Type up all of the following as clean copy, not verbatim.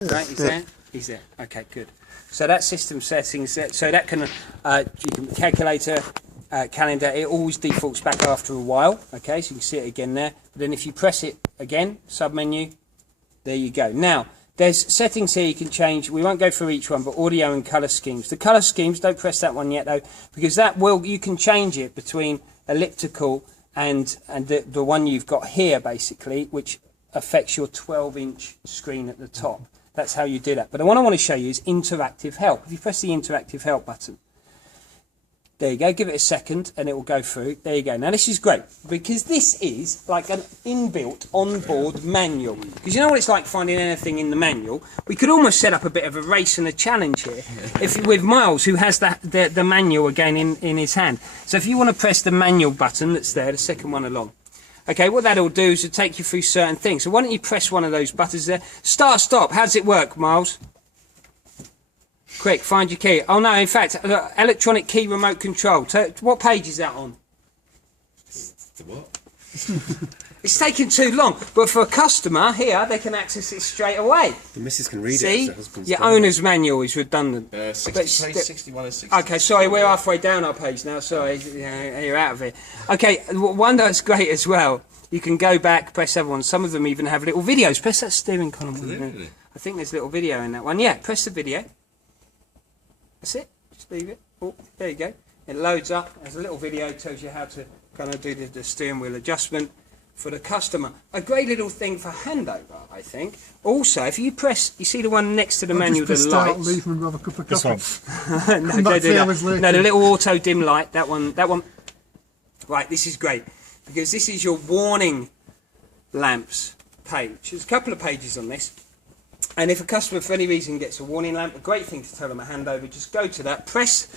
Right, he's there? He's there. Okay, good. So that's system settings. So that can, you can calculator, calendar, it always defaults back after a while. Okay, so you can see it again there. But then if you press it again, sub-menu, there you go. Now, there's settings here you can change. We won't go through each one, but audio and colour schemes. The colour schemes, don't press that one yet though, because that will, you can change it between elliptical and the one you've got here basically, which affects your 12-inch screen at the top. That's how you do that. But the one I want to show you is interactive help. If you press the interactive help button, there you go, give it a second and it will go through. There you go. Now this is great because this is like an inbuilt onboard manual. Because you know what it's like finding anything in the manual? We could almost set up a bit of a race and a challenge here if with Miles, who has the manual again in his hand. So if you want to press the manual button that's there, the second one along. Okay, what that'll do is it'll take you through certain things. So why don't you press one of those buttons there? Start, stop. How does it work, Miles? Quick, find your key. Oh no, in fact, electronic key remote control. What page is that on? The what? It's taking too long. But for a customer here, they can access it straight away. The missus can read it. See? Your owner's manual is redundant. 60, page 61 and 60. Okay, sorry, we're halfway down our page now. Sorry, you're out of it. Okay, one that's great as well. You can go back, press other ones. Some of them even have little videos. Press that steering column. Really? I think there's a little video in that one. Yeah, press the video. That's it. Just leave it. Oh, there you go. It loads up. There's a little video, tells you how to kind of do the steering wheel adjustment for the customer. A great little thing for handover, I think. Also, if you press, you see the one next to the manual, the lights. Leave and have a cup of coffee. No, don't do that. No, the little auto dim light. That one. Right, this is great because this is your warning lamps page. There's a couple of pages on this. And if a customer for any reason gets a warning lamp, a great thing to tell them a handover, just go to that, press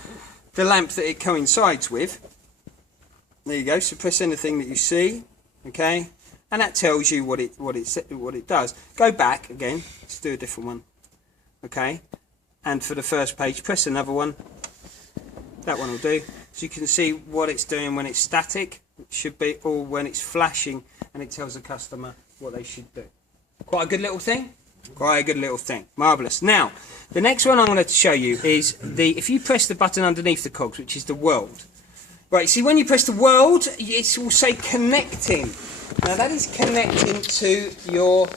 the lamp that it coincides with. There you go. So press anything that you see, okay, and that tells you what it does. Go back again. Let's do a different one, okay. And for the first page, press another one. That one will do. So you can see what it's doing when it's static. It should be, or when it's flashing, and it tells the customer what they should do. Quite a good little thing. Quite a good little thing. Marvellous. Now, the next one I'm going to show you is if you press the button underneath the cogs, which is the world. Right, see when you press the world, it will say connecting. Now that is connecting to your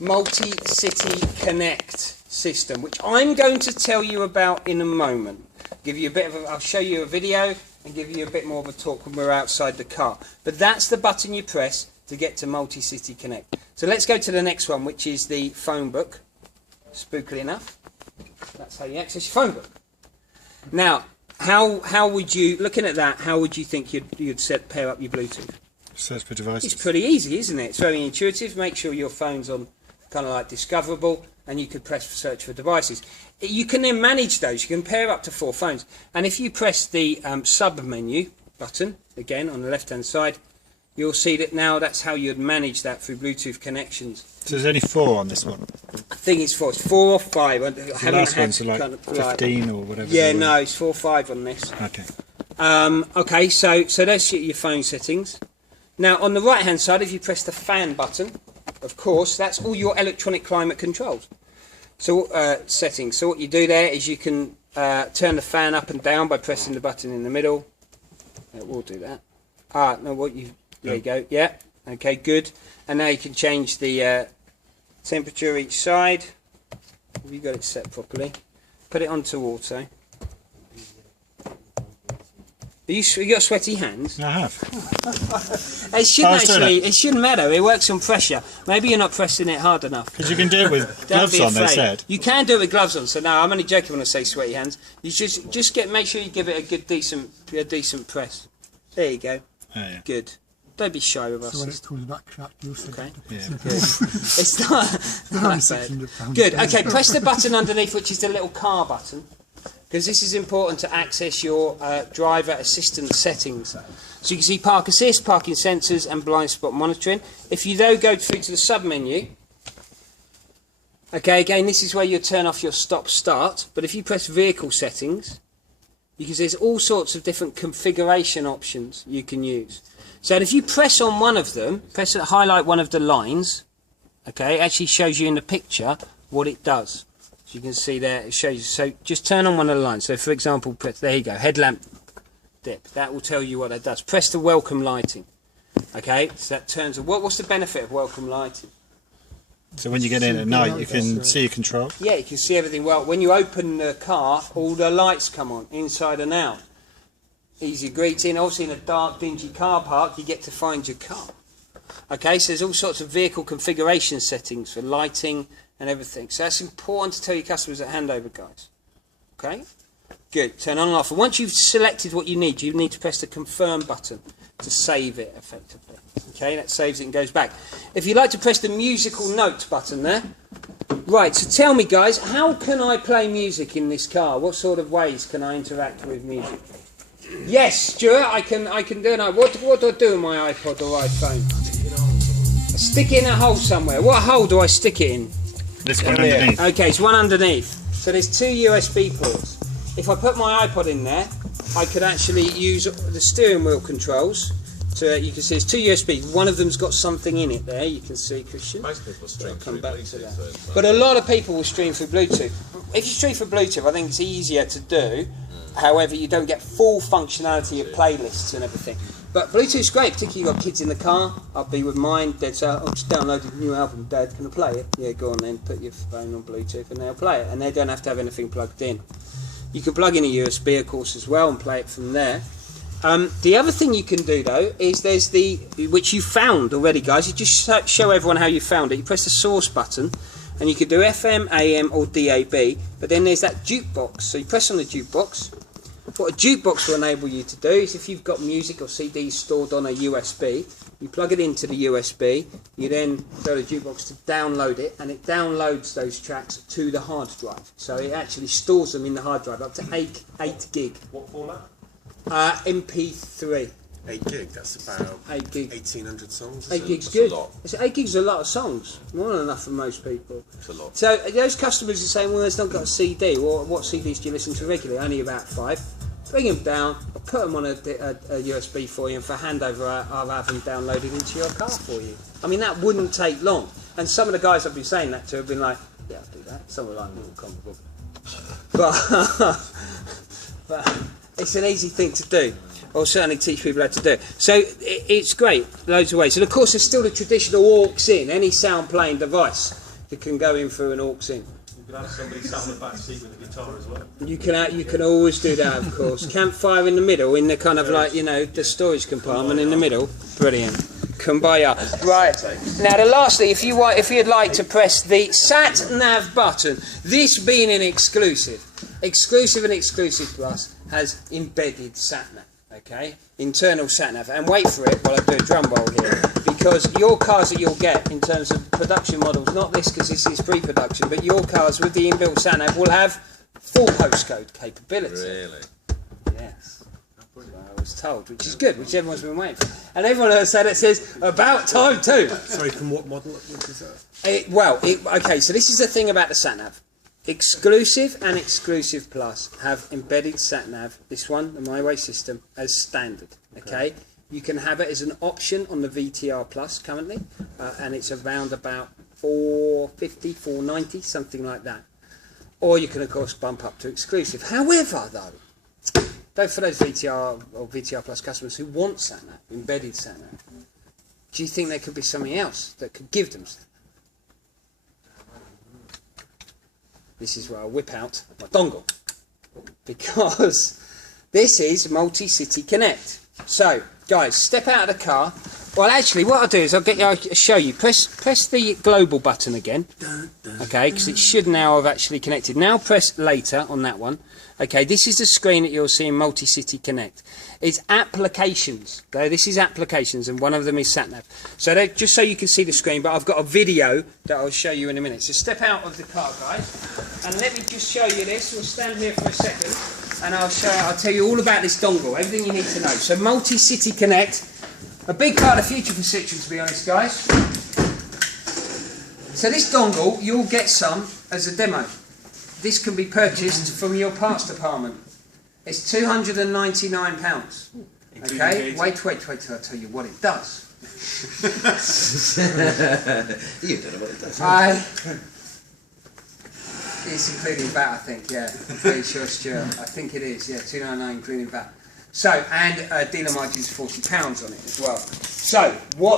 multi-city connect system, which I'm going to tell you about in a moment. Give you a bit of I'll show you a video and give you a bit more of a talk when we're outside the car. But that's the button you press to get to multi-city connect. So let's go to the next one, which is the phone book. Spookily enough, that's how you access your phone book. Now, how would you, looking at that, how would you think you'd pair up your Bluetooth? Search for devices. It's pretty easy, isn't it? It's very intuitive. Make sure your phone's on kind of like discoverable, and you could press search for devices. You can then manage those. You can pair up to 4 phones. And if you press the sub-menu button, again on the left-hand side, you'll see that now that's how you'd manage that through Bluetooth connections. So there's only 4 on this one? I think it's 4. It's 4 or 5. The last ones are like 15 or whatever. Yeah, no, it's 4 or 5 on this. Okay. Okay, so that's your phone settings. Now, on the right-hand side, if you press the fan button, of course, that's all your electronic climate controls. So settings. So what you do there is you can turn the fan up and down by pressing the button in the middle. It will do that. There you go. Yeah. Okay, good. And now you can change the temperature each side. Have you got it set properly? Put it onto auto. You got sweaty hands? I have. It shouldn't matter. It works on pressure. Maybe you're not pressing it hard enough. Because you can do it with gloves on, they said. You can do it with gloves on. So no, I'm only joking when I say sweaty hands. You just make sure you give it a good, decent press. There you go. Oh, yeah. Good. Don't be shy with us. So when it's towards that crack, you'll see. Okay. Yeah. Good. It's not bad. Good. Okay, press the button underneath, which is the little car button, because this is important to access your driver assistance settings. So you can see park assist, parking sensors, and blind spot monitoring. If you though go through to the sub menu, okay, again this is where you turn off your stop start. But if you press vehicle settings, because there's all sorts of different configuration options you can use. So if you press on one of them, highlight one of the lines, okay, it actually shows you in the picture what it does. As you can see there, it shows you. So just turn on one of the lines. So for example, there you go, headlamp dip. That will tell you what that does. Press the welcome lighting. Okay, so that turns on. What's the benefit of welcome lighting? So when you get in at night, you can see your control? Yeah, you can see everything well. When you open the car, all the lights come on, inside and out. Easy greeting. Obviously in a dark, dingy car park, you get to find your car. Okay, so there's all sorts of vehicle configuration settings for lighting and everything. So that's important to tell your customers at handover, guys. Okay? Good. Turn on and off. And once you've selected what you need to press the confirm button to save it effectively. Okay, that saves it and goes back. If you'd like to press the musical note button there. Right, so tell me guys, how can I play music in this car? What sort of ways can I interact with music? Yes, Stuart, I can do it. What do I do with my iPod or iPhone? I stick it in a hole somewhere. What hole do I stick it in? This one underneath. Okay, it's one underneath. So there's 2 USB ports. If I put my iPod in there, I could actually use the steering wheel controls. So you can see there's 2 USBs. One of them's got something in it there. You can see, Christian. Most people stream through Bluetooth. But a lot of people will stream through Bluetooth. If you stream through Bluetooth, I think it's easier to do. However, you don't get full functionality of playlists and everything. But Bluetooth's great, particularly you've got kids in the car. I'll be with mine. They'd say, "Oh, just downloaded a new album, Dad. Can I play it?" Yeah, go on then. Put your phone on Bluetooth and they'll play it. And they don't have to have anything plugged in. You can plug in a USB, of course, as well and play it from there. The other thing you can do, though, is there's the, which you found already, guys. You just show everyone how you found it. You press the source button, and you can do FM, AM, or DAB. But then there's that jukebox. So you press on the jukebox. What a jukebox will enable you to do is if you've got music or CDs stored on a USB, you plug it into the USB, you then go to the jukebox to download it, and it downloads those tracks to the hard drive. So it actually stores them in the hard drive up to 8 gig. What format? MP3. 8 gig, that's about 8 gig. 1,800 songs. 8 gig's that's good. A lot. 8 gig's a lot of songs, more than enough for most people. It's a lot. So those customers are saying, well, it's not got a CD. Well, what CDs do you listen to regularly? Only about 5. Bring them down, I'll put them on a USB for you, and for handover I'll have them downloaded into your car for you. I mean, that wouldn't take long. And some of the guys I've been saying that to have been like, yeah, I'll do that. Some are like, little comic book. But it's an easy thing to do. Or certainly teach people how to do it. So it's great, loads of ways. And of course there's still the traditional aux in, any sound playing device that can go in through an aux in. You can have somebody sat on the back seat with a guitar as well. You can always do that, of course. Campfire in the middle, in the kind of like, you know, the storage compartment in the middle. Brilliant. Kumbaya. Right. Now, lastly, if you'd like to press the Sat Nav button, this being an exclusive and exclusive plus has embedded Sat Nav. Okay, internal sat nav, and wait for it while I do a drum roll here, because your cars that you'll get in terms of production models, not this because this is pre-production, but your cars with the inbuilt sat nav will have full postcode capability. Really? Yes. That's what I was told, which is good, which everyone's been waiting for, and everyone else said it says about time too. Sorry, from what model is that? Okay, so this is the thing about the sat nav. Exclusive and Exclusive Plus have embedded sat-nav, this one, the MyWay system, as standard. Okay? You can have it as an option on the VTR Plus currently, and it's around about $450, $490, something like that. Or you can, of course, bump up to Exclusive. However, though, for those VTR or VTR Plus customers who want sat-nav, embedded sat-nav, do you think there could be something else that could give them sat-nav? This is where I whip out my dongle, because this is Multi-City Connect. So, guys, step out of the car. Well, actually, what I'll do is I'll show you. Press the global button again, okay, because it should now have actually connected. Now press later on that one. Okay, this is the screen that you'll see in Multi-City Connect. It's applications. Okay, this is applications, and one of them is SatNav. So just so you can see the screen, but I've got a video that I'll show you in a minute. So step out of the car, guys, and let me just show you this. We'll stand here for a second, and I'll tell you all about this dongle, everything you need to know. So Multi-City Connect, a big part of the future for Citroen, to be honest, guys. So this dongle, you'll get some as a demo. This can be purchased from your parts department. It's £299. Okay, wait till I tell you what it does. You don't know what it does. It's including VAT, I think. Yeah, pretty sure, Stuart. I think it is. Yeah, £2.99 including VAT. So, and dealer margin's £40 on it as well. So, what